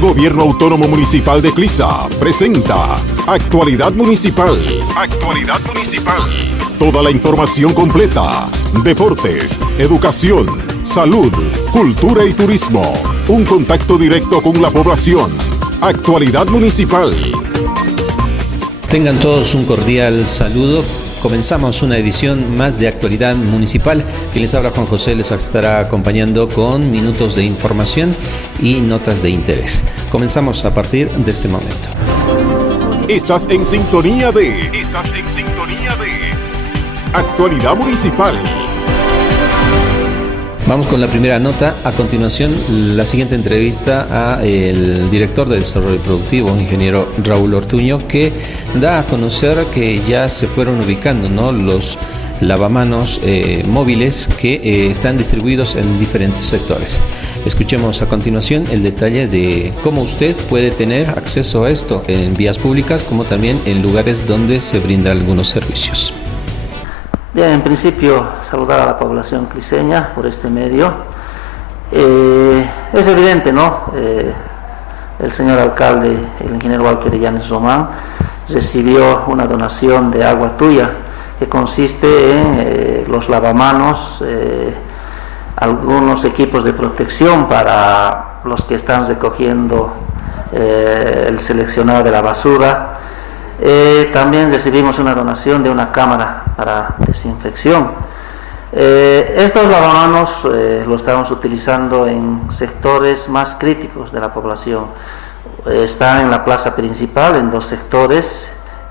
Gobierno Autónomo Municipal de Clisa presenta Actualidad Municipal. Actualidad Municipal. Toda la información completa. Deportes, educación, salud, cultura y turismo. Un contacto directo con la población. Actualidad Municipal. Tengan todos un cordial saludo. Comenzamos una edición más de Actualidad Municipal. Quien les habla, Juan José, les estará acompañando con minutos de información y notas de interés. Comenzamos a partir de este momento. Estás en sintonía de Actualidad Municipal. Vamos con la primera nota. A continuación, la siguiente entrevista a el director de Desarrollo Productivo, ingeniero Raúl Ortuño, que da a conocer que ya se fueron ubicando, ¿no?, los lavamanos móviles que están distribuidos en diferentes sectores. Escuchemos a continuación el detalle de cómo usted puede tener acceso a esto en vías públicas, como también en lugares donde se brindan algunos servicios. Bien, en principio saludar a la población cliseña por este medio. Es evidente, ¿no? El señor alcalde, el ingeniero Walker Yanes Román, recibió una donación de agua tuya que consiste en los lavamanos, algunos equipos de protección para los que están recogiendo el seleccionado de la basura. También recibimos una donación de una cámara para desinfección. Estos lavamanos los estamos utilizando en sectores más críticos de la población. Están en la plaza principal, en dos sectores,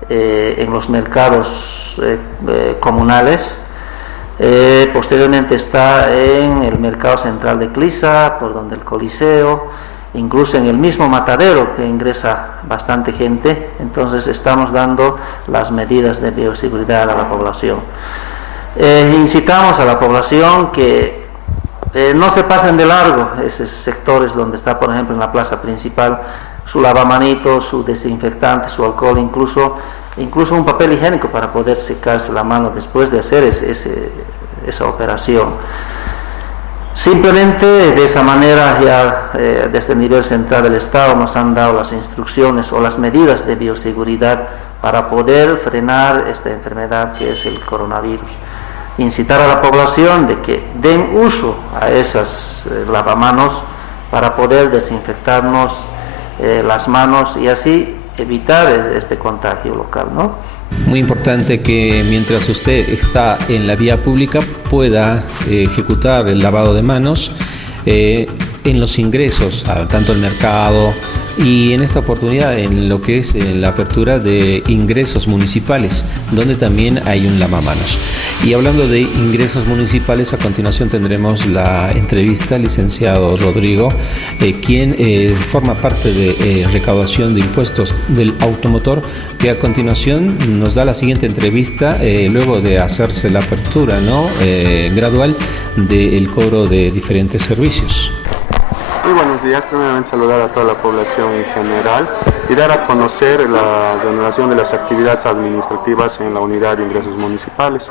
en los mercados comunales. Posteriormente está en el mercado central de Clisa, por donde el Coliseo, incluso en el mismo matadero, que ingresa bastante gente. Entonces estamos dando las medidas de bioseguridad a la población. Incitamos a la población que no se pasen de largo esos sectores donde está, por ejemplo, en la plaza principal, su lavamanos, su desinfectante, su alcohol, incluso un papel higiénico para poder secarse la mano después de hacer esa operación. Simplemente de esa manera ya desde el nivel central del Estado nos han dado las instrucciones o las medidas de bioseguridad para poder frenar esta enfermedad que es el coronavirus. Incitar a la población de que den uso a esas lavamanos para poder desinfectarnos las manos y así evitar este contagio local, ¿no? Muy importante que mientras usted está en la vía pública pueda ejecutar el lavado de manos en los ingresos, tanto al mercado y en esta oportunidad en lo que es la apertura de ingresos municipales, donde también hay un lavamanos. Y hablando de ingresos municipales, a continuación tendremos la entrevista al licenciado Rodrigo, quien forma parte de recaudación de impuestos del automotor, que a continuación nos da la siguiente entrevista luego de hacerse la apertura, ¿no?, gradual del cobro de diferentes servicios. Muy buenos días, primeramente saludar a toda la población en general y dar a conocer la renovación de las actividades administrativas en la unidad de ingresos municipales.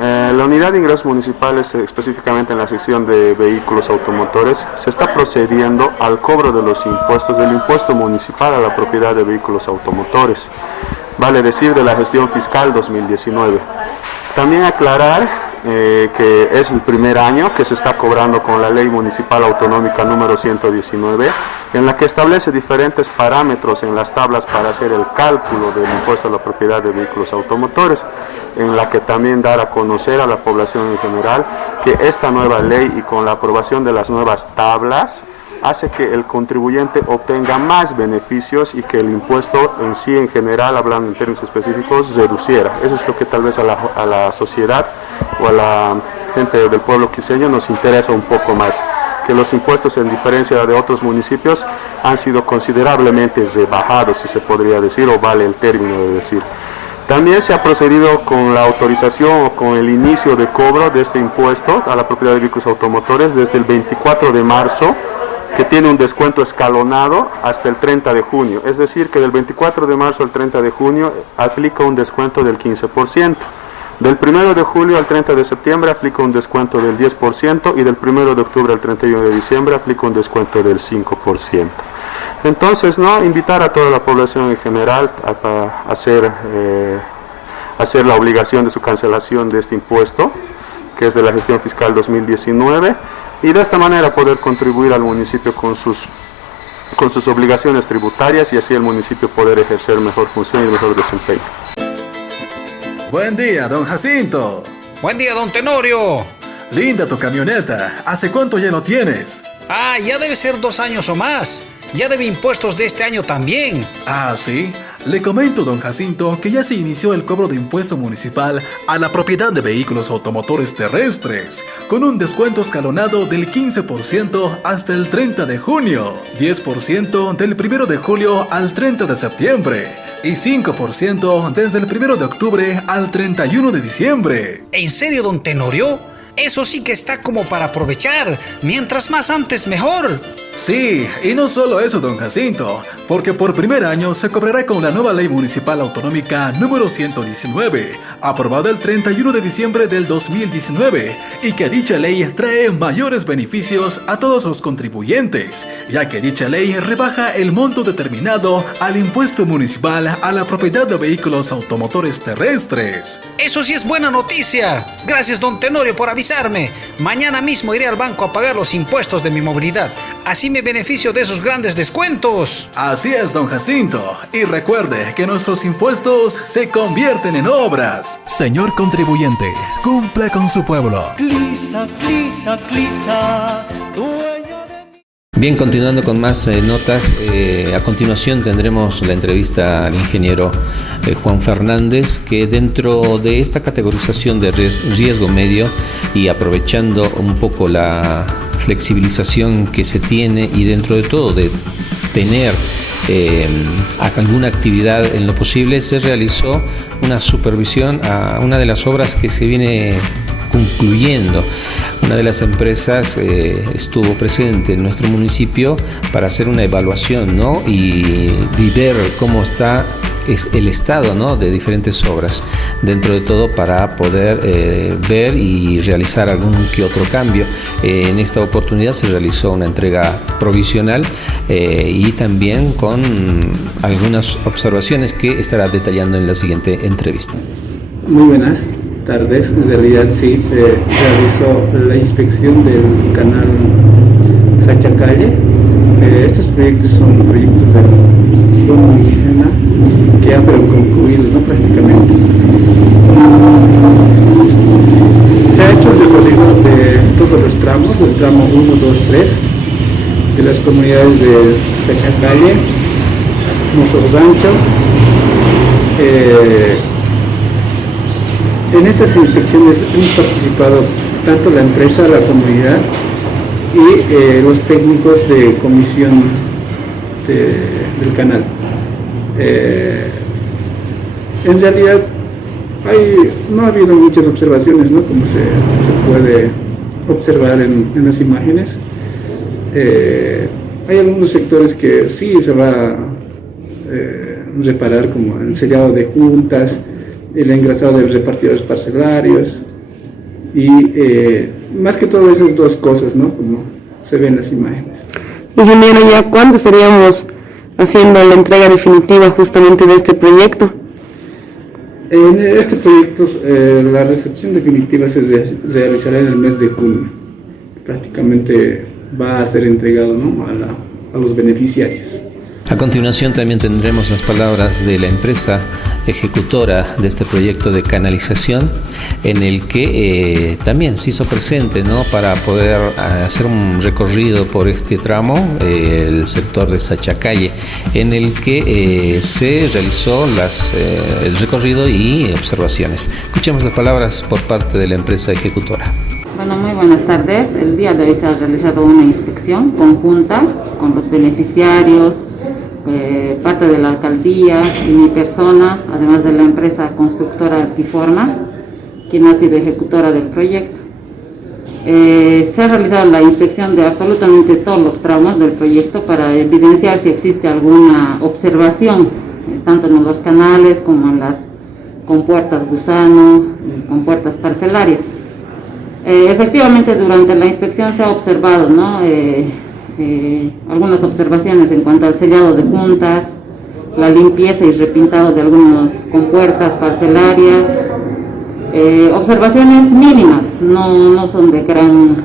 La unidad de ingresos municipales, específicamente en la sección de vehículos automotores, se está procediendo al cobro de los impuestos del impuesto municipal a la propiedad de vehículos automotores, vale decir de la gestión fiscal 2019. También aclarar que es el primer año que se está cobrando con la Ley Municipal Autonómica número 119, en la que establece diferentes parámetros en las tablas para hacer el cálculo del impuesto a la propiedad de vehículos automotores, en la que también dar a conocer a la población en general que esta nueva ley y con la aprobación de las nuevas tablas hace que el contribuyente obtenga más beneficios y que el impuesto en sí, en general, hablando en términos específicos, reduciera. Eso es lo que tal vez a la sociedad o a la gente del pueblo cliseño nos interesa un poco más, que los impuestos, en diferencia de otros municipios, han sido considerablemente rebajados, si se podría decir, o vale el término de decir. También se ha procedido con la autorización o con el inicio de cobro de este impuesto a la propiedad de vehículos automotores desde el 24 de marzo, que tiene un descuento escalonado hasta el 30 de junio. Es decir, que del 24 de marzo al 30 de junio aplica un descuento del 15%. Del 1 de julio al 30 de septiembre aplica un descuento del 10% y del 1 de octubre al 31 de diciembre aplica un descuento del 5%. Entonces, ¿no?, invitar a toda la población en general a hacer la obligación de su cancelación de este impuesto, que es de la gestión fiscal 2019, y de esta manera poder contribuir al municipio con sus obligaciones tributarias y así el municipio poder ejercer mejor función y mejor desempeño. Buen día, don Jacinto. Buen día, don Tenorio. Linda tu camioneta. ¿Hace cuánto ya lo tienes? Ya debe ser 2 años o más. Ya debe impuestos de este año también. ¿Sí? Le comento, don Jacinto, que ya se inició el cobro de impuesto municipal a la propiedad de vehículos automotores terrestres, con un descuento escalonado del 15% hasta el 30 de junio, 10% del 1 de julio al 30 de septiembre y 5% desde el 1 de octubre al 31 de diciembre. ¿En serio, don Tenorio? Eso sí que está como para aprovechar. Mientras más antes, mejor. Sí, y no solo eso, don Jacinto, porque por primer año se cobrará con la nueva Ley Municipal Autonómica número 119, aprobada el 31 de diciembre del 2019, y que dicha ley trae mayores beneficios a todos los contribuyentes, ya que dicha ley rebaja el monto determinado al impuesto municipal a la propiedad de vehículos automotores terrestres. Eso sí es buena noticia. Gracias, don Tenorio, por avisarme. Mañana mismo iré al banco a pagar los impuestos de mi movilidad. Así me beneficio de esos grandes descuentos. Así es, don Jacinto. Y recuerde que nuestros impuestos se convierten en obras. Señor contribuyente, cumpla con su pueblo. Clisa, clisa, clisa, Bien, continuando con más notas, a continuación tendremos la entrevista al ingeniero Juan Fernández, que dentro de esta categorización de riesgo medio y aprovechando un poco la flexibilización que se tiene y dentro de todo de tener alguna actividad en lo posible, se realizó una supervisión a una de las obras que se viene concluyendo. Una de las empresas estuvo presente en nuestro municipio para hacer una evaluación, ¿no?, y ver cómo está el estado, ¿no?, de diferentes obras, dentro de todo para poder ver y realizar algún que otro cambio. En esta oportunidad se realizó una entrega provisional y también con algunas observaciones que estará detallando en la siguiente entrevista. Muy buenas tardes. En realidad sí se realizó la inspección del canal Sachacalle. Estos proyectos son proyectos del fondo indígena que ya fueron concluidos, ¿no?, prácticamente. Se ha hecho el recorrido de todos los tramos, del tramo 1, 2, 3, de las comunidades de Sachacalle, Mozos Rancho. En estas inspecciones hemos participado tanto la empresa, la comunidad y los técnicos de comisión del canal. En realidad no ha habido muchas observaciones, ¿no?, como se puede observar en las imágenes. Hay algunos sectores que sí se va a reparar, como el sellado de juntas, el engrasado de repartidores parcelarios y más que todo esas dos cosas, ¿no?, como se ven en las imágenes. Ingeniero, ¿ya cuándo estaríamos haciendo la entrega definitiva justamente de este proyecto? En este proyecto la recepción definitiva se realizará en el mes de junio. Prácticamente va a ser entregado, ¿no?, a los beneficiarios. A continuación también tendremos las palabras de la empresa ejecutora de este proyecto de canalización, en el que también se hizo presente, ¿no?, para poder hacer un recorrido por este tramo, el sector de Sachacalle, en el que se realizó el recorrido y observaciones. Escuchemos las palabras por parte de la empresa ejecutora. Bueno, muy buenas tardes. El día de hoy se ha realizado una inspección conjunta con los beneficiarios, parte de la alcaldía y mi persona, además de la empresa constructora Altiforma, quien ha sido ejecutora del proyecto. Se ha realizado la inspección de absolutamente todos los tramos del proyecto para evidenciar si existe alguna observación, tanto en los canales como en las compuertas gusano, compuertas parcelarias. Efectivamente, durante la inspección se ha observado, ¿no? Algunas observaciones en cuanto al sellado de puntas, la limpieza y repintado de algunas compuertas parcelarias, observaciones mínimas, no son de gran,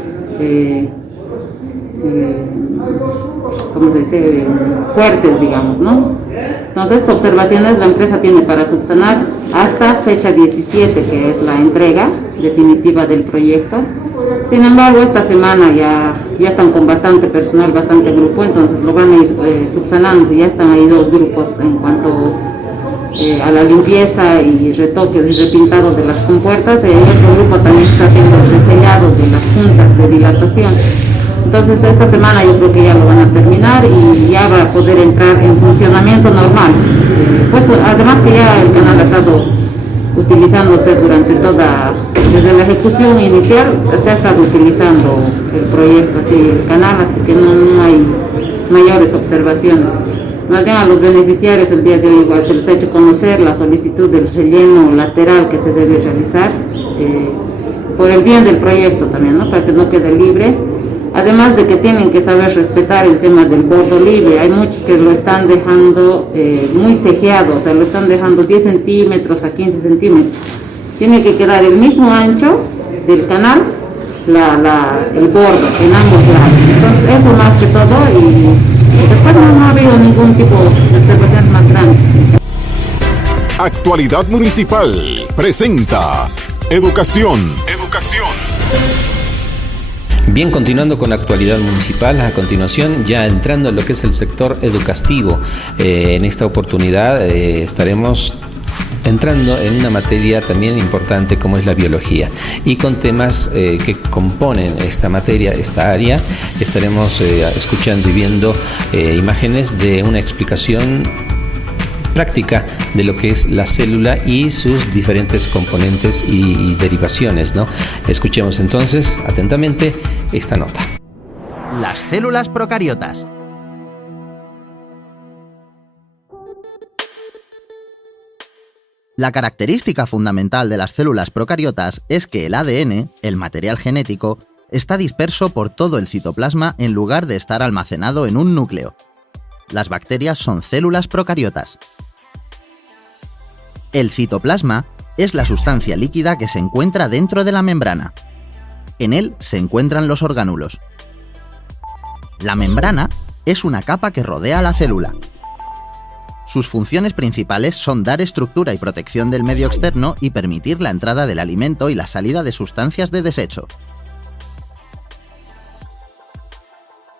¿cómo se dice?, fuertes, digamos, ¿no? Entonces, estas observaciones la empresa tiene para subsanar hasta fecha 17, que es la entrega definitiva del proyecto. Sin embargo, esta semana ya están con bastante personal, bastante grupo, entonces lo van a ir subsanando. Ya están ahí 2 grupos en cuanto a la limpieza y retoques y repintado de las compuertas. El otro grupo también está haciendo el resellado de las puntas de dilatación. Entonces esta semana yo creo que ya lo van a terminar y ya va a poder entrar en funcionamiento normal. Pues además que ya el canal ha estado utilizándose durante desde la ejecución inicial, se ha estado utilizando el proyecto, así, el canal, así que no hay mayores observaciones. Más bien a los beneficiarios el día de hoy igual se les ha hecho conocer la solicitud del relleno lateral que se debe realizar, por el bien del proyecto también, ¿no? Para que no quede libre. Además de que tienen que saber respetar el tema del bordo libre. Hay muchos que lo están dejando muy cejeado, o sea, lo están dejando 10 centímetros a 15 centímetros. Tiene que quedar el mismo ancho del canal, el bordo en ambos lados. Entonces eso más que todo, y después no ha habido ningún tipo de observaciones más grandes. Actualidad Municipal presenta Educación. Bien, continuando con la actualidad municipal, a continuación ya entrando en lo que es el sector educativo. En esta oportunidad estaremos entrando en una materia también importante como es la biología, y con temas que componen esta materia, esta área. Estaremos escuchando y viendo imágenes de una explicación práctica de lo que es la célula y sus diferentes componentes y derivaciones, ¿no? Escuchemos entonces atentamente esta nota. Las células procariotas. La característica fundamental de las células procariotas es que el ADN, el material genético, está disperso por todo el citoplasma en lugar de estar almacenado en un núcleo. Las bacterias son células procariotas. El citoplasma es la sustancia líquida que se encuentra dentro de la membrana. En él se encuentran los orgánulos. La membrana es una capa que rodea a la célula. Sus funciones principales son dar estructura y protección del medio externo y permitir la entrada del alimento y la salida de sustancias de desecho.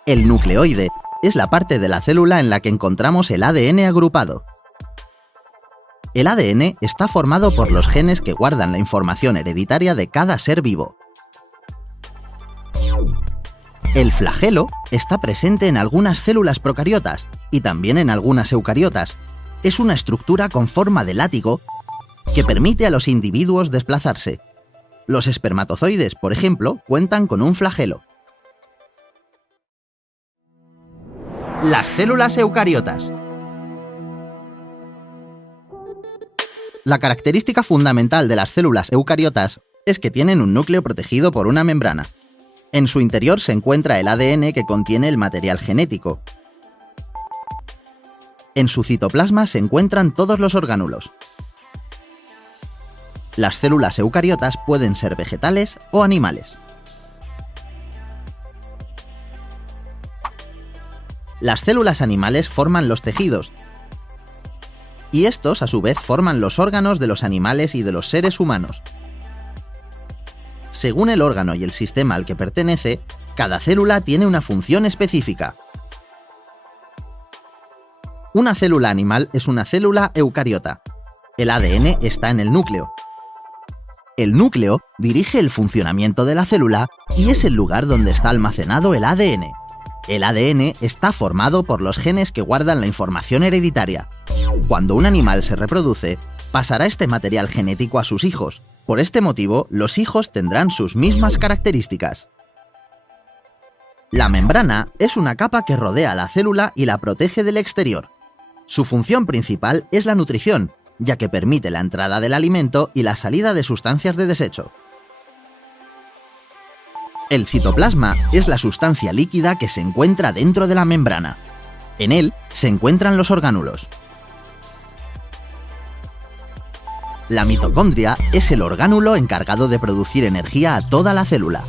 El nucleoide es la parte de la célula en la que encontramos el ADN agrupado. El ADN está formado por los genes que guardan la información hereditaria de cada ser vivo. El flagelo está presente en algunas células procariotas y también en algunas eucariotas. Es una estructura con forma de látigo que permite a los individuos desplazarse. Los espermatozoides, por ejemplo, cuentan con un flagelo. Las células eucariotas. La característica fundamental de las células eucariotas es que tienen un núcleo protegido por una membrana. En su interior se encuentra el ADN que contiene el material genético. En su citoplasma se encuentran todos los orgánulos. Las células eucariotas pueden ser vegetales o animales. Las células animales forman los tejidos, y estos, a su vez, forman los órganos de los animales y de los seres humanos. Según el órgano y el sistema al que pertenece, cada célula tiene una función específica. Una célula animal es una célula eucariota. El ADN está en el núcleo. El núcleo dirige el funcionamiento de la célula y es el lugar donde está almacenado el ADN. El ADN está formado por los genes que guardan la información hereditaria. Cuando un animal se reproduce, pasará este material genético a sus hijos. Por este motivo, los hijos tendrán sus mismas características. La membrana es una capa que rodea a la célula y la protege del exterior. Su función principal es la nutrición, ya que permite la entrada del alimento y la salida de sustancias de desecho. El citoplasma es la sustancia líquida que se encuentra dentro de la membrana. En él se encuentran los orgánulos. La mitocondria es el orgánulo encargado de producir energía a toda la célula.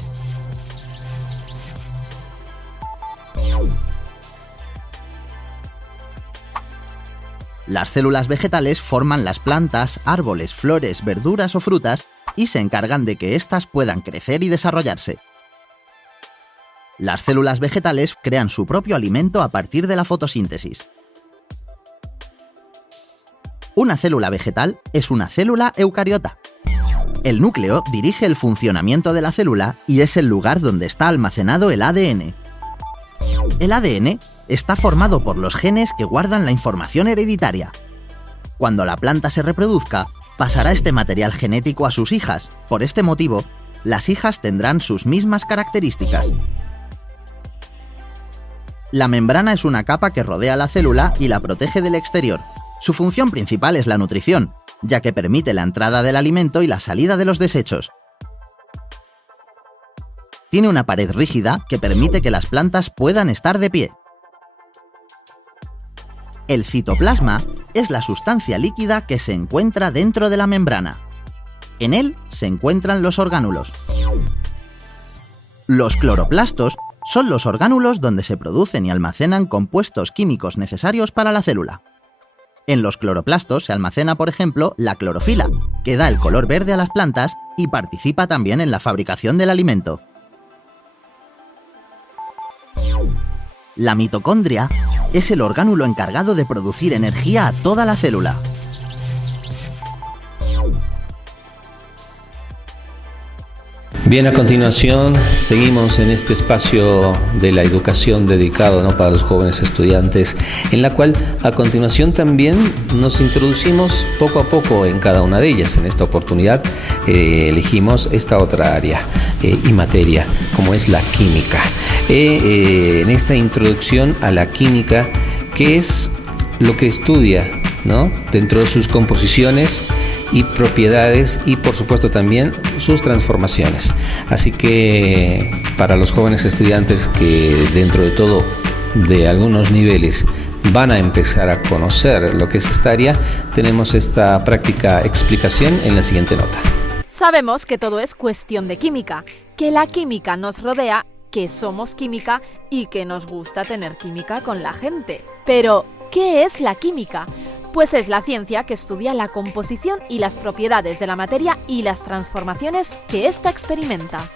Las células vegetales forman las plantas, árboles, flores, verduras o frutas y se encargan de que éstas puedan crecer y desarrollarse. Las células vegetales crean su propio alimento a partir de la fotosíntesis. Una célula vegetal es una célula eucariota. El núcleo dirige el funcionamiento de la célula y es el lugar donde está almacenado el ADN. El ADN está formado por los genes que guardan la información hereditaria. Cuando la planta se reproduzca, pasará este material genético a sus hijas. Por este motivo, las hijas tendrán sus mismas características. La membrana es una capa que rodea la célula y la protege del exterior. Su función principal es la nutrición, ya que permite la entrada del alimento y la salida de los desechos. Tiene una pared rígida que permite que las plantas puedan estar de pie. El citoplasma es la sustancia líquida que se encuentra dentro de la membrana. En él se encuentran los orgánulos. Los cloroplastos son los orgánulos donde se producen y almacenan compuestos químicos necesarios para la célula. En los cloroplastos se almacena, por ejemplo, la clorofila, que da el color verde a las plantas y participa también en la fabricación del alimento. La mitocondria es el orgánulo encargado de producir energía a toda la célula. Bien, a continuación seguimos en este espacio de la educación dedicado, ¿no?, para los jóvenes estudiantes, en la cual a continuación también nos introducimos poco a poco en cada una de ellas. En esta oportunidad elegimos esta otra área y materia, como es la química. En esta introducción a la química, ¿qué es lo que estudia, ¿no?, dentro de sus composiciones y propiedades y por supuesto también sus transformaciones? Así que para los jóvenes estudiantes que dentro de todo de algunos niveles van a empezar a conocer lo que es esta área, tenemos esta práctica explicación en la siguiente nota. Sabemos que todo es cuestión de química, que la química nos rodea, que somos química y que nos gusta tener química con la gente. Pero, ¿qué es la química? Pues es la ciencia que estudia la composición y las propiedades de la materia y las transformaciones que ésta experimenta.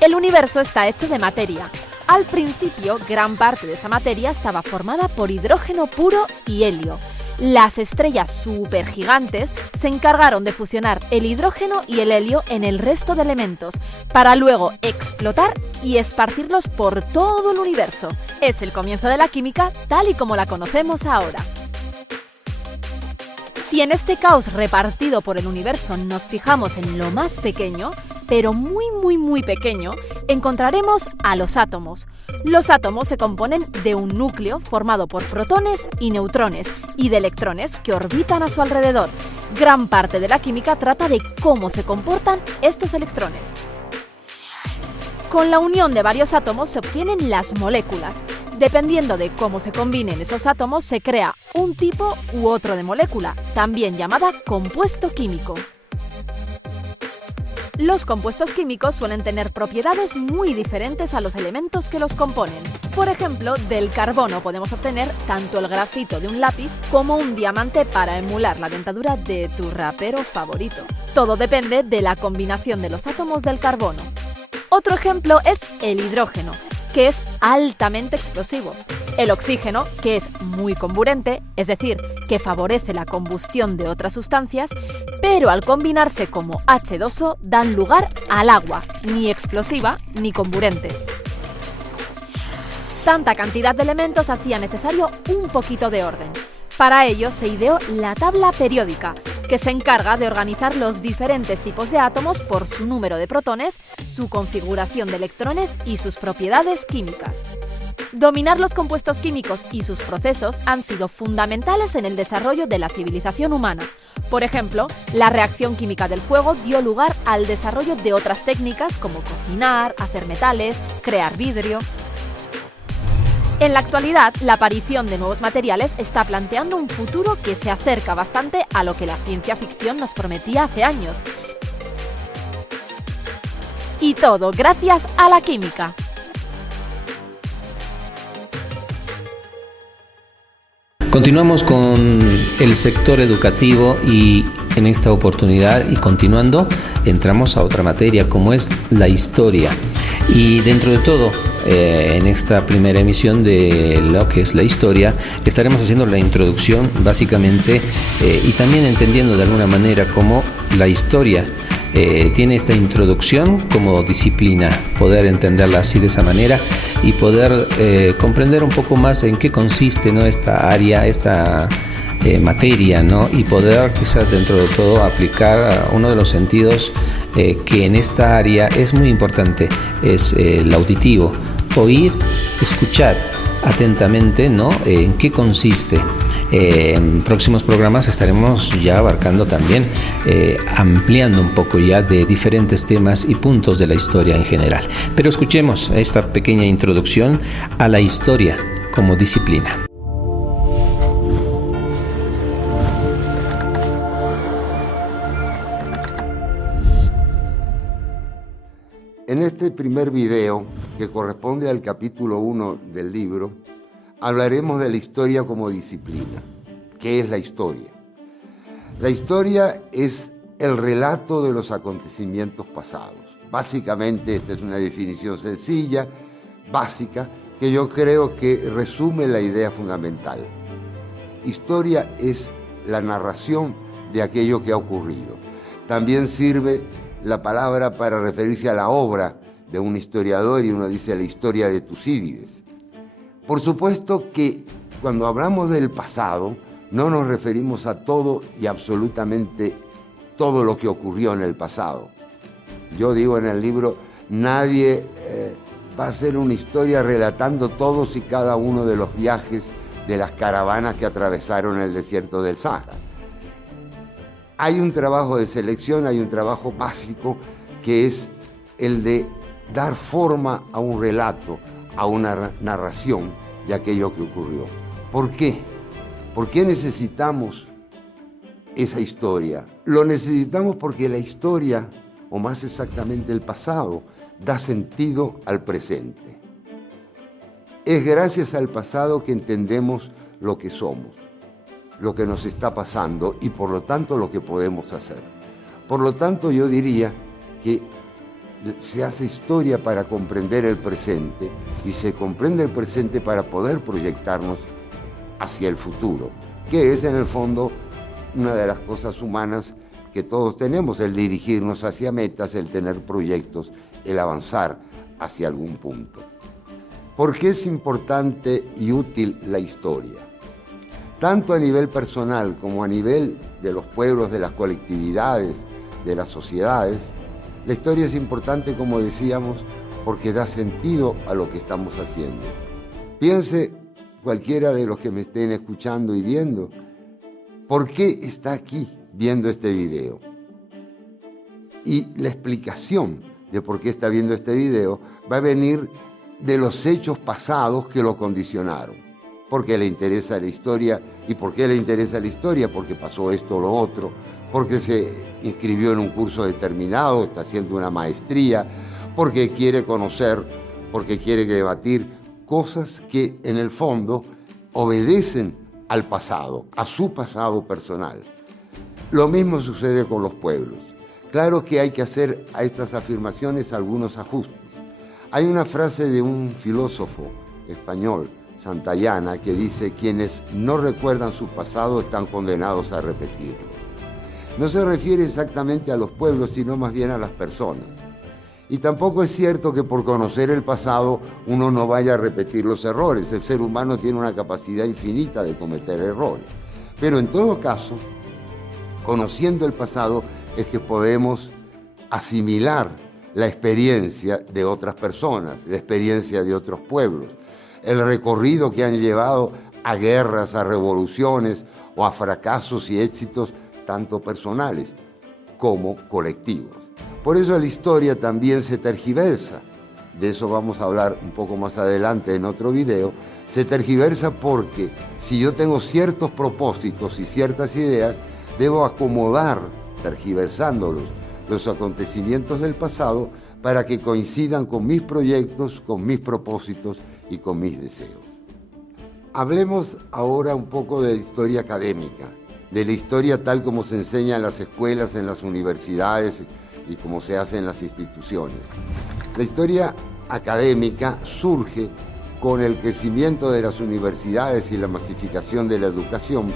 El universo está hecho de materia. Al principio, gran parte de esa materia estaba formada por hidrógeno puro y helio. Las estrellas supergigantes se encargaron de fusionar el hidrógeno y el helio en el resto de elementos, para luego explotar y esparcirlos por todo el universo. Es el comienzo de la química tal y como la conocemos ahora. Si en este caos repartido por el universo nos fijamos en lo más pequeño, pero muy pequeño, encontraremos a los átomos. Los átomos se componen de un núcleo formado por protones y neutrones y de electrones que orbitan a su alrededor. Gran parte de la química trata de cómo se comportan estos electrones. Con la unión de varios átomos se obtienen las moléculas. Dependiendo de cómo se combinen esos átomos, se crea un tipo u otro de molécula, también llamada compuesto químico. Los compuestos químicos suelen tener propiedades muy diferentes a los elementos que los componen. Por ejemplo, del carbono podemos obtener tanto el grafito de un lápiz como un diamante para emular la dentadura de tu rapero favorito. Todo depende de la combinación de los átomos del carbono. Otro ejemplo es el hidrógeno, que es altamente explosivo. El oxígeno, que es muy comburente, es decir, que favorece la combustión de otras sustancias, pero al combinarse como H2O dan lugar al agua, ni explosiva ni comburente. Tanta cantidad de elementos hacía necesario un poquito de orden. Para ello se ideó la tabla periódica, que se encarga de organizar los diferentes tipos de átomos por su número de protones, su configuración de electrones y sus propiedades químicas. Dominar los compuestos químicos y sus procesos han sido fundamentales en el desarrollo de la civilización humana, Por ejemplo, la reacción química del fuego dio lugar al desarrollo de otras técnicas como cocinar, hacer metales, crear vidrio. En la actualidad, la aparición de nuevos materiales está planteando un futuro que se acerca bastante a lo que la ciencia ficción nos prometía hace años. Y todo gracias a la química. Continuamos con el sector educativo y en esta oportunidad y continuando entramos a otra materia como es la historia. Y dentro de todo, en esta primera emisión de lo que es la historia, estaremos haciendo la introducción básicamente y también entendiendo de alguna manera cómo la historia tiene esta introducción como disciplina, poder entenderla así de esa manera y poder comprender un poco más en qué consiste, ¿no?, esta área, esta materia, ¿no?, y poder quizás dentro de todo aplicar uno de los sentidos que en esta área es muy importante, es el auditivo, oír, escuchar atentamente, ¿no?, en qué consiste. En próximos programas estaremos ya abarcando también, ampliando un poco ya de diferentes temas y puntos de la historia en general. Pero escuchemos esta pequeña introducción a la historia como disciplina. En este primer video, que corresponde al capítulo 1 del libro, hablaremos de la historia como disciplina. ¿Qué es la historia? La historia es el relato de los acontecimientos pasados. Básicamente, esta es una definición sencilla, básica, que yo creo que resume la idea fundamental. Historia es la narración de aquello que ha ocurrido. También sirve la palabra para referirse a la obra de un historiador y uno dice la historia de Tucídides. Por supuesto que cuando hablamos del pasado no nos referimos a todo y absolutamente todo lo que ocurrió en el pasado. Yo digo en el libro, nadie va a hacer una historia relatando todos y cada uno de los viajes de las caravanas que atravesaron el desierto del Sahara. Hay un trabajo de selección, hay un trabajo básico que es el de dar forma a un relato, a una narración de aquello que ocurrió. ¿Por qué? ¿Por qué necesitamos esa historia? Lo necesitamos porque la historia, o más exactamente el pasado, da sentido al presente. Es gracias al pasado que entendemos lo que somos, lo que nos está pasando y por lo tanto lo que podemos hacer. Por lo tanto yo diría que se hace historia para comprender el presente y se comprende el presente para poder proyectarnos hacia el futuro, que es en el fondo una de las cosas humanas que todos tenemos, el dirigirnos hacia metas, el tener proyectos, el avanzar hacia algún punto. ¿Por qué es importante y útil la historia? Tanto a nivel personal como a nivel de los pueblos, de las colectividades, de las sociedades, la historia es importante, como decíamos, porque da sentido a lo que estamos haciendo. Piense cualquiera de los que me estén escuchando y viendo, ¿por qué está aquí viendo este video? Y la explicación de por qué está viendo este video va a venir de los hechos pasados que lo condicionaron. Porque le interesa la historia. ¿Y por qué le interesa la historia? Porque pasó esto o lo otro, porque se inscribió en un curso determinado, está haciendo una maestría, porque quiere conocer, porque quiere debatir cosas que en el fondo obedecen al pasado, a su pasado personal. Lo mismo sucede con los pueblos. Claro que hay que hacer a estas afirmaciones algunos ajustes. Hay una frase de un filósofo español, Santayana, que dice: quienes no recuerdan su pasado están condenados a repetirlo. No se refiere exactamente a los pueblos, sino más bien a las personas. Y tampoco es cierto que por conocer el pasado uno no vaya a repetir los errores. El ser humano tiene una capacidad infinita de cometer errores. Pero en todo caso, conociendo el pasado es que podemos asimilar la experiencia de otras personas, la experiencia de otros pueblos, el recorrido que han llevado a guerras, a revoluciones o a fracasos y éxitos tanto personales como colectivos. Por eso la historia también se tergiversa. De eso vamos a hablar un poco más adelante en otro video. Se tergiversa porque si yo tengo ciertos propósitos y ciertas ideas, debo acomodar, tergiversándolos, los acontecimientos del pasado para que coincidan con mis proyectos, con mis propósitos y con mis deseos. Hablemos ahora un poco de historia académica, de la historia tal como se enseña en las escuelas, en las universidades y como se hace en las instituciones. La historia académica surge con el crecimiento de las universidades y la masificación de la educación,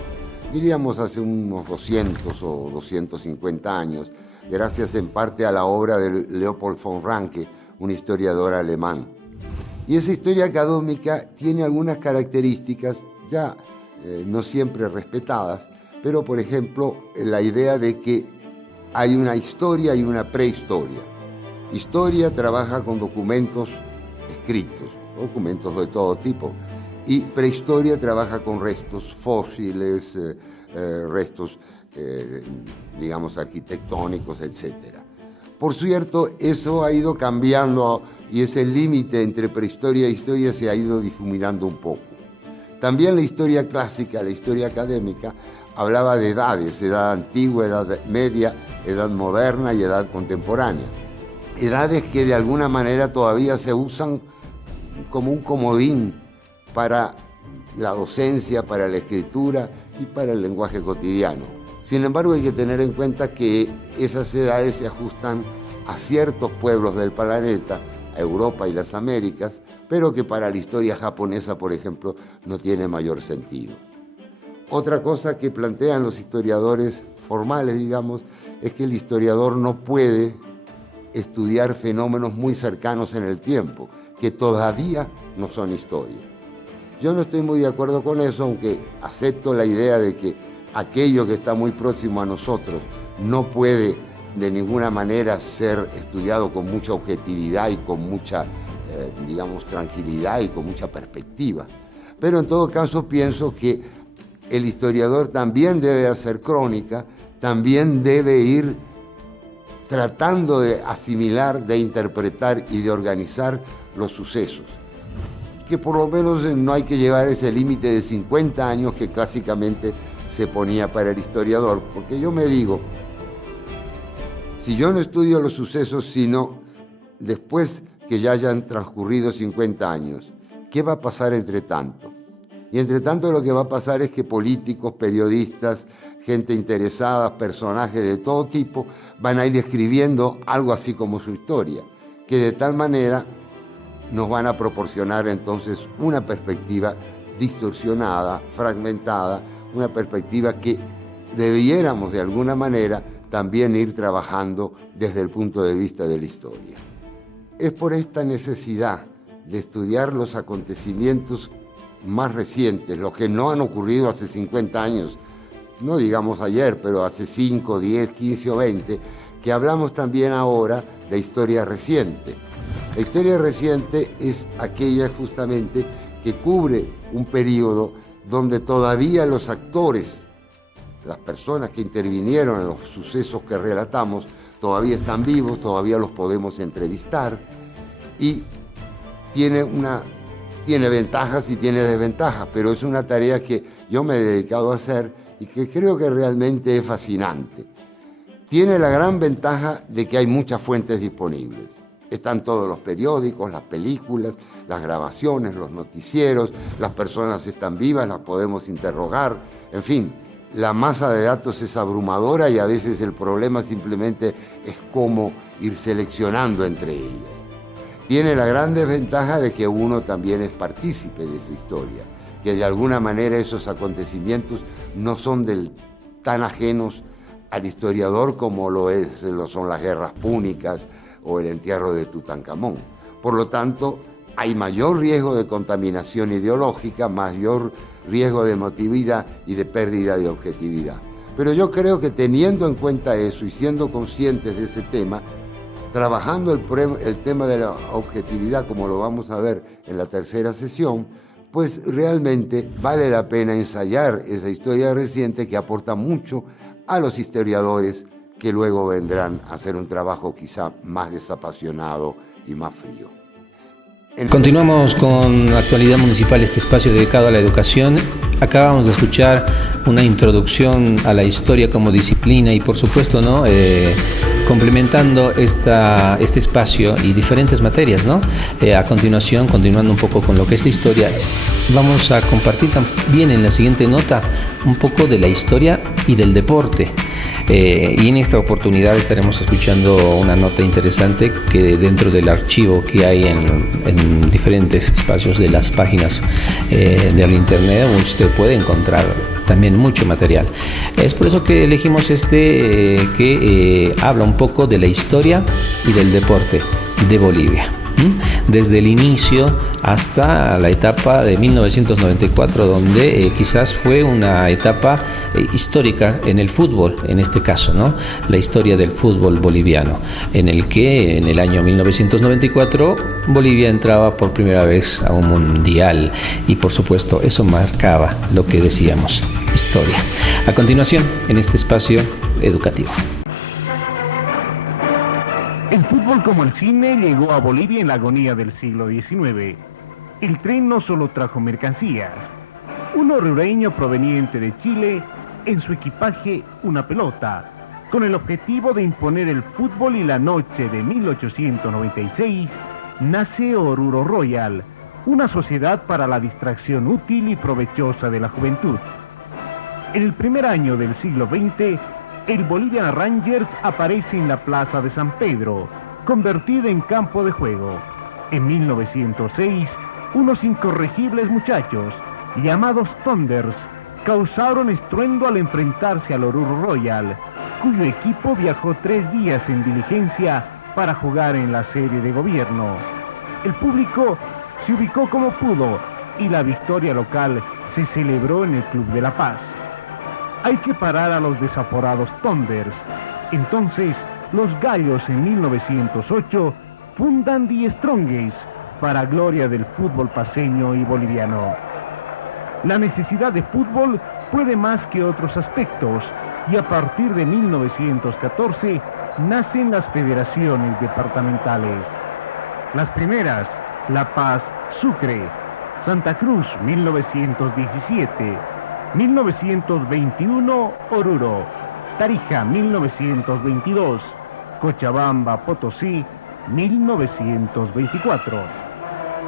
diríamos hace unos 200 o 250 años, gracias en parte a la obra de Leopold von Ranke, un historiador alemán. Y esa historia académica tiene algunas características ya no siempre respetadas, pero por ejemplo la idea de que hay una historia y una prehistoria. Historia trabaja con documentos escritos, documentos de todo tipo, y prehistoria trabaja con restos fósiles, restos, digamos, arquitectónicos, etc. Por cierto, eso ha ido cambiando y ese límite entre prehistoria e historia se ha ido difuminando un poco. También la historia clásica, la historia académica, hablaba de edades, edad antigua, edad media, edad moderna y edad contemporánea. Edades que de alguna manera todavía se usan como un comodín para la docencia, para la escritura y para el lenguaje cotidiano. Sin embargo, hay que tener en cuenta que esas edades se ajustan a ciertos pueblos del planeta, a Europa y las Américas, pero que para la historia japonesa, por ejemplo, no tiene mayor sentido. Otra cosa que plantean los historiadores formales, digamos, es que el historiador no puede estudiar fenómenos muy cercanos en el tiempo, que todavía no son historia. Yo no estoy muy de acuerdo con eso, aunque acepto la idea de que aquello que está muy próximo a nosotros no puede de ninguna manera ser estudiado con mucha objetividad y con mucha, digamos, tranquilidad y con mucha perspectiva. Pero en todo caso pienso que el historiador también debe hacer crónica, también debe ir tratando de asimilar, de interpretar y de organizar los sucesos. Que por lo menos no hay que llevar ese límite de 50 años que clásicamente se ponía para el historiador, porque yo me digo, si yo no estudio los sucesos sino después que ya hayan transcurrido 50 años, ¿qué va a pasar entre tanto? Y entre tanto lo que va a pasar es que políticos, periodistas, gente interesada, personajes de todo tipo, van a ir escribiendo algo así como su historia, que de tal manera nos van a proporcionar entonces una perspectiva distorsionada, fragmentada, una perspectiva que debiéramos de alguna manera también ir trabajando desde el punto de vista de la historia. Es por esta necesidad de estudiar los acontecimientos más recientes, los que no han ocurrido hace 50 años, no digamos ayer, pero hace 5, 10, 15 o 20, que hablamos también ahora de historia reciente. La historia reciente es aquella justamente que cubre un periodo donde todavía los actores, las personas que intervinieron en los sucesos que relatamos, todavía están vivos, todavía los podemos entrevistar y tiene ventajas y tiene desventajas, pero es una tarea que yo me he dedicado a hacer y que creo que realmente es fascinante. Tiene la gran ventaja de que hay muchas fuentes disponibles. Están todos los periódicos, las películas, las grabaciones, los noticieros, las personas están vivas, las podemos interrogar, en fin, la masa de datos es abrumadora y a veces el problema simplemente es cómo ir seleccionando entre ellas. Tiene la gran desventaja de que uno también es partícipe de esa historia, que de alguna manera esos acontecimientos no son tan ajenos al historiador como lo son las guerras púnicas o el entierro de Tutankamón. Por lo tanto, hay mayor riesgo de contaminación ideológica, mayor riesgo de emotividad y de pérdida de objetividad. Pero yo creo que teniendo en cuenta eso y siendo conscientes de ese tema, trabajando el tema de la objetividad, como lo vamos a ver en la tercera sesión, pues realmente vale la pena ensayar esa historia reciente que aporta mucho a los historiadores que luego vendrán a hacer un trabajo quizá más desapasionado y más frío. Continuamos con Actualidad Municipal, este espacio dedicado a la educación. Acabamos de escuchar una introducción a la historia como disciplina y por supuesto, ¿no? Complementando este espacio y diferentes materias, ¿no? A continuación, continuando un poco con lo que es la historia, vamos a compartir también en la siguiente nota un poco de la historia y del deporte. Y en esta oportunidad estaremos escuchando una nota interesante que dentro del archivo que hay en diferentes espacios de las páginas del internet usted puede encontrar también mucho material. Es por eso que elegimos que habla un poco de la historia y del deporte de Bolivia. Desde el inicio hasta la etapa de 1994, donde quizás fue una etapa histórica en el fútbol, en este caso, ¿no? La historia del fútbol boliviano, en el que en el año 1994 Bolivia entraba por primera vez a un mundial y por supuesto eso marcaba lo que decíamos, historia. A continuación, en este espacio educativo. El fútbol, como el cine, llegó a Bolivia en la agonía del siglo XIX. El tren no solo trajo mercancías. Un orureño proveniente de Chile, en su equipaje una pelota, con el objetivo de imponer el fútbol, y la noche de 1896 nace Oruro Royal, una sociedad para la distracción útil y provechosa de la juventud. En el primer año del siglo XX, el Bolivian Rangers aparece en la Plaza de San Pedro, convertida en campo de juego. En 1906, unos incorregibles muchachos, llamados Thunders, causaron estruendo al enfrentarse al Oruro Royal, cuyo equipo viajó 3 días en diligencia para jugar en la sede de gobierno. El público se ubicó como pudo y la victoria local se celebró en el Club de la Paz. Hay que parar a los desaforados Thunders. Entonces, los Gallos en 1908 fundan Die Strongest para gloria del fútbol paceño y boliviano. La necesidad de fútbol puede más que otros aspectos, y a partir de 1914 nacen las federaciones departamentales. Las primeras, La Paz, Sucre; Santa Cruz, 1917; 1921, Oruro; Tarija, 1922; Cochabamba, Potosí, 1924.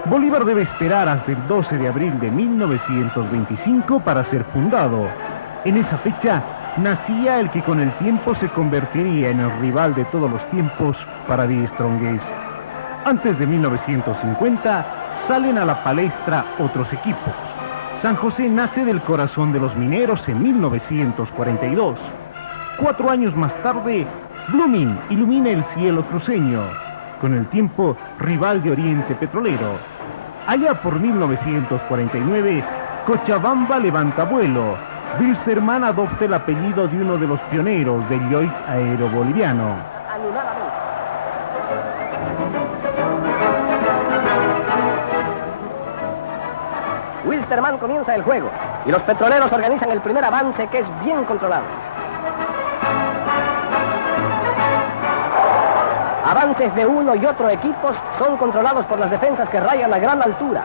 Bolívar debe esperar hasta el 12 de abril de 1925 para ser fundado. En esa fecha nacía el que con el tiempo se convertiría en el rival de todos los tiempos para Die Strongest. Antes de 1950 salen a la palestra otros equipos. San José nace del corazón de los mineros en 1942. 4 años más tarde, Blooming ilumina el cielo cruceño, con el tiempo rival de Oriente Petrolero. Allá por 1949, Cochabamba levanta vuelo. Wilstermann adopta el apellido de uno de los pioneros del yoik aéreo boliviano. Wilstermann comienza el juego y los petroleros organizan el primer avance, que es bien controlado. Avances de uno y otro equipos son controlados por las defensas que rayan a gran altura.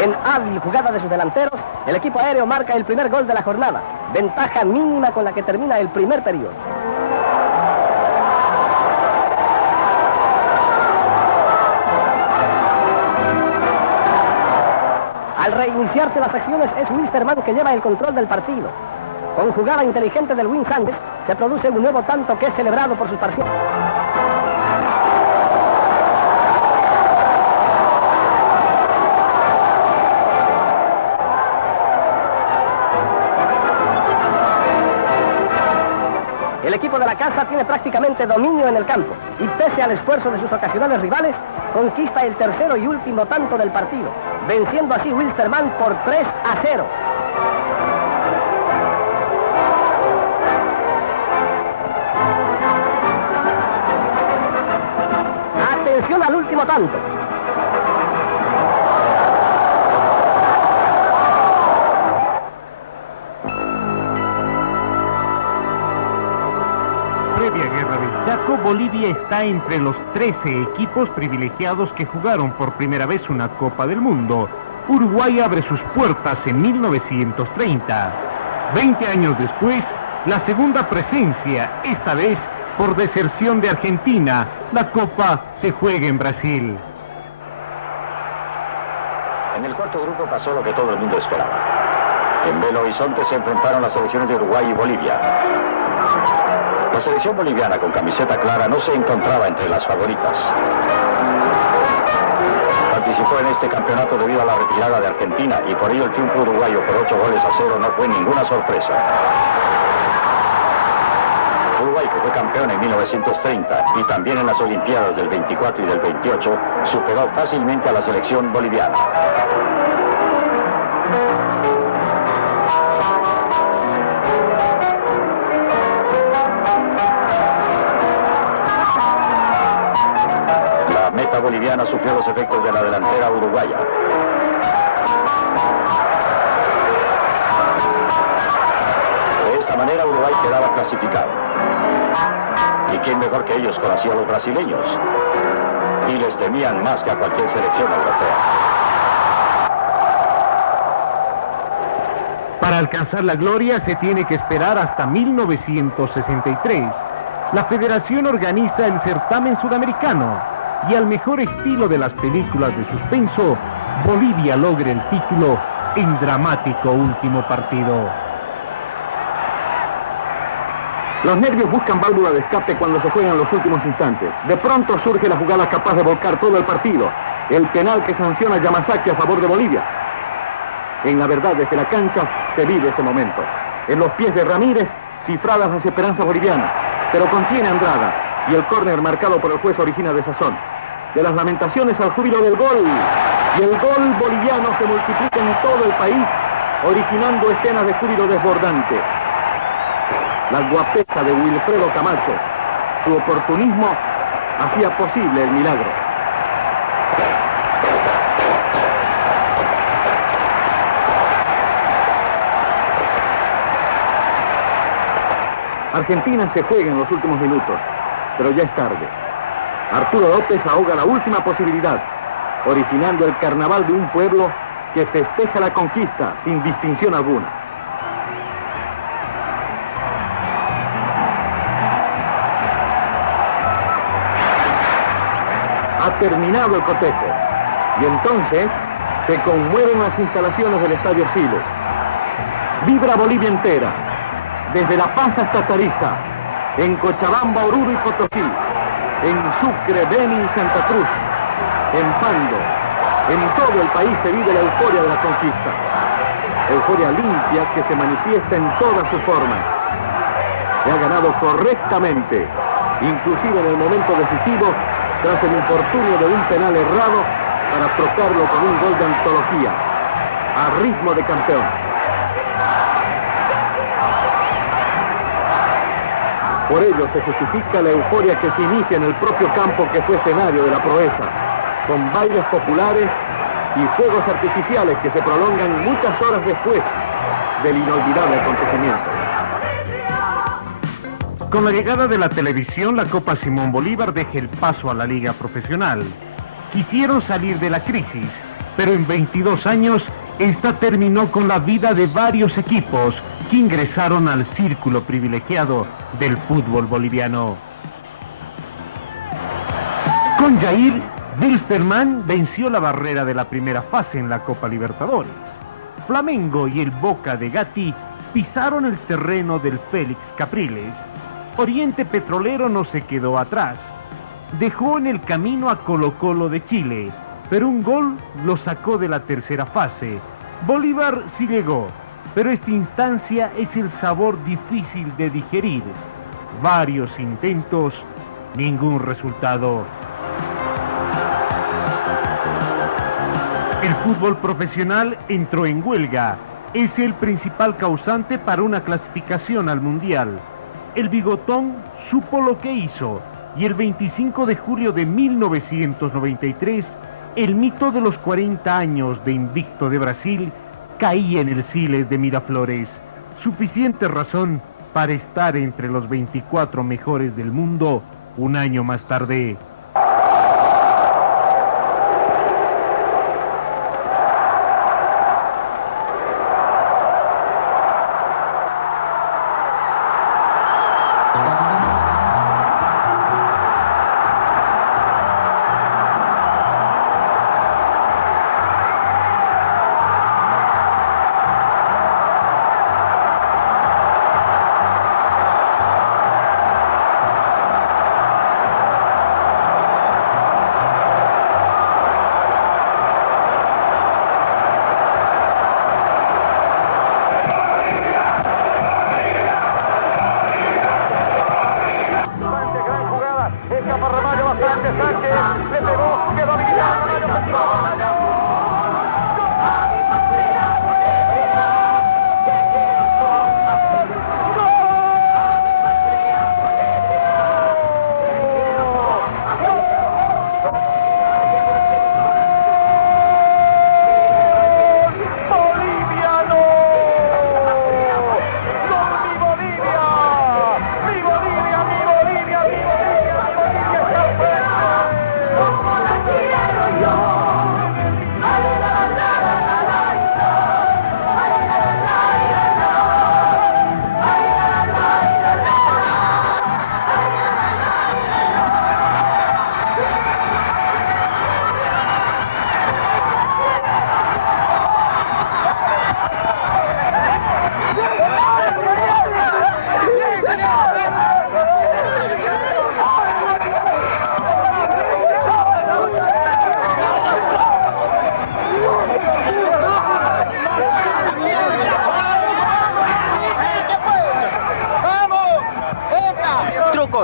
En hábil jugada de sus delanteros, el equipo aéreo marca el primer gol de la jornada, ventaja mínima con la que termina el primer periodo. Al reiniciarse las acciones, es Wilstermann que lleva el control del partido. Con jugada inteligente del Wim Sanders, se produce un nuevo tanto que es celebrado por sus parciales. El equipo de la casa tiene prácticamente dominio en el campo y, pese al esfuerzo de sus ocasionales rivales, conquista el tercero y último tanto del partido, venciendo así Wilstermann por 3-0. Atención al último tanto. Previa Guerra del Chaco, Bolivia está entre los 13 equipos privilegiados que jugaron por primera vez una Copa del Mundo. Uruguay abre sus puertas en 1930. 20 años después, la segunda presencia, esta vez por deserción de Argentina. La Copa se juega en Brasil. En el cuarto grupo pasó lo que todo el mundo esperaba. En Belo Horizonte se enfrentaron las selecciones de Uruguay y Bolivia. La selección boliviana con camiseta clara no se encontraba entre las favoritas. Participó en este campeonato debido a la retirada de Argentina y por ello el triunfo uruguayo por 8-0 no fue ninguna sorpresa. Uruguay, que fue campeón en 1930 y también en las Olimpiadas del 24 y del 28, superó fácilmente a la selección boliviana. La meta boliviana sufrió los efectos de la delantera uruguaya. De esta manera Uruguay quedaba clasificado. ¿Y quién mejor que ellos conocía a los brasileños? Y les temían más que a cualquier selección europea. Para alcanzar la gloria se tiene que esperar hasta 1963. La federación organiza el certamen sudamericano y al mejor estilo de las películas de suspenso, Bolivia logra el título en dramático último partido. Los nervios buscan válvula de escape cuando se juegan los últimos instantes. De pronto surge la jugada capaz de volcar todo el partido. El penal que sanciona Yamasaki a favor de Bolivia. En la verdad, desde la cancha se vive ese momento. En los pies de Ramírez, cifradas las esperanzas bolivianas. Pero contiene a Andrada y el córner marcado por el juez origina desazón. De las lamentaciones al júbilo del gol. Y el gol boliviano se multiplica en todo el país, originando escenas de júbilo desbordante. La guapesa de Wilfredo Camacho, su oportunismo, hacía posible el milagro. Argentina se juega en los últimos minutos, pero ya es tarde. Arturo López ahoga la última posibilidad, originando el carnaval de un pueblo que festeja la conquista sin distinción alguna. Ha terminado el cotejo y entonces se conmueven las instalaciones del Estadio Siles. Vibra Bolivia entera, desde La Paz hasta Tarija, en Cochabamba, Oruro y Potosí, en Sucre, Beni y Santa Cruz, en Pando, en todo el país se vive la euforia de la conquista. Euforia limpia que se manifiesta en todas sus formas. Se ha ganado correctamente, inclusive en el momento decisivo, tras el infortunio de un penal errado para trocarlo con un gol de antología, a ritmo de campeón. Por ello se justifica la euforia que se inicia en el propio campo que fue escenario de la proeza, con bailes populares y fuegos artificiales que se prolongan muchas horas después del inolvidable acontecimiento. Con la llegada de la televisión, la Copa Simón Bolívar deja el paso a la liga profesional. Quisieron salir de la crisis, pero en 22 años, esta terminó con la vida de varios equipos que ingresaron al círculo privilegiado del fútbol boliviano. Con Jair, Wilstermann venció la barrera de la primera fase en la Copa Libertadores. Flamengo y el Boca de Gatti pisaron el terreno del Félix Capriles. Oriente Petrolero no se quedó atrás. Dejó en el camino a Colo-Colo de Chile, pero un gol lo sacó de la tercera fase. Bolívar sí llegó, pero esta instancia es el sabor difícil de digerir. Varios intentos, ningún resultado. El fútbol profesional entró en huelga. Es el principal causante para una clasificación al Mundial. El bigotón supo lo que hizo. Y el 25 de julio de 1993, el mito de los 40 años de invicto de Brasil caía en el Siles de Miraflores. Suficiente razón para estar entre los 24 mejores del mundo un año más tarde.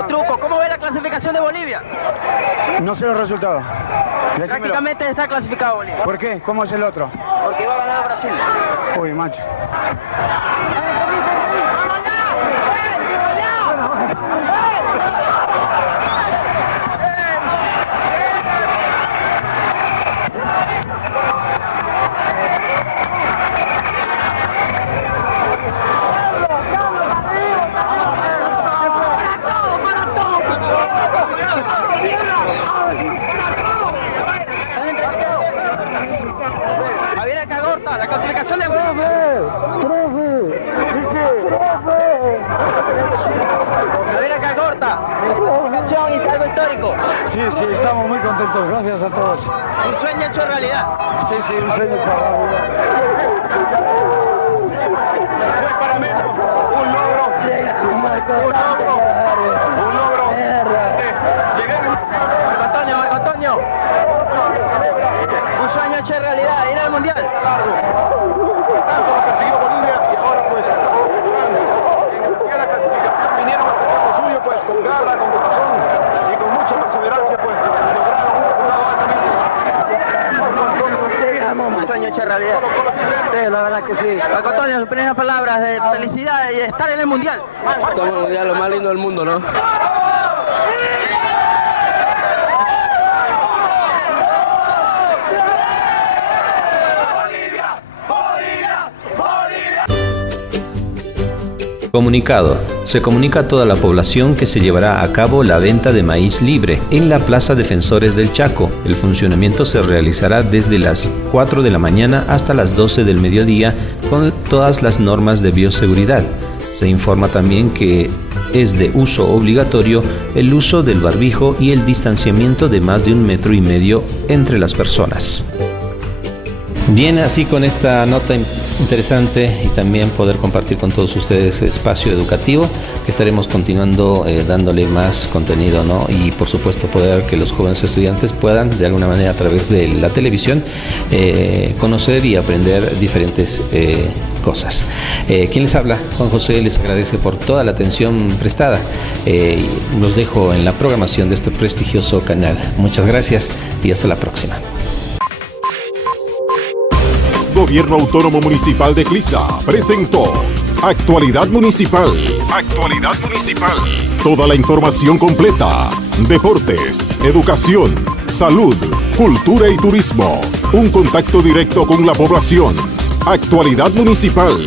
Truco, ¿cómo ve la clasificación de Bolivia? No sé los resultados. Decímelo. Prácticamente está clasificado Bolivia. ¿Por qué? ¿Cómo es el otro? Porque va a ganar Brasil. Uy, macho. Javier Cagorta, la clasificación de Javier Cagorta, clasificación y algo histórico. Sí, estamos muy contentos, gracias a todos. Un sueño hecho realidad. Sí, un sueño hecho realidad. Para mí, un logro. Marco Antonio. Un sueño hecho realidad, ir al Mundial. Tanto lo persiguió Bolivia y ahora pues en la clasificación vinieron a sacar lo suyo pues con garra, con corazón y con mucha perseverancia pues lograron un resultado. Un sueño hecho realidad. Sí, la verdad que sí. Marco Antonio, sus primeras palabras de felicidad y de estar en el Mundial. Estamos en el Mundial, lo más lindo del mundo, ¿no? Comunicado. Se comunica a toda la población que se llevará a cabo la venta de maíz libre en la Plaza Defensores del Chaco. El funcionamiento se realizará desde las 4 de la mañana hasta las 12 del mediodía con todas las normas de bioseguridad. Se informa también que es de uso obligatorio el uso del barbijo y el distanciamiento de más de 1,5 metros entre las personas. Bien, así con esta nota interesante y también poder compartir con todos ustedes espacio educativo, que estaremos continuando dándole más contenido, ¿no? Y por supuesto poder que los jóvenes estudiantes puedan de alguna manera a través de la televisión conocer y aprender diferentes cosas. Quien les habla, Juan José, les agradece por toda la atención prestada. Los dejo en la programación de este prestigioso canal. Muchas gracias y hasta la próxima. Gobierno Autónomo Municipal de Clisa presentó Actualidad Municipal. Actualidad Municipal. Toda la información completa. Deportes, educación, salud, cultura y turismo. Un contacto directo con la población. Actualidad Municipal.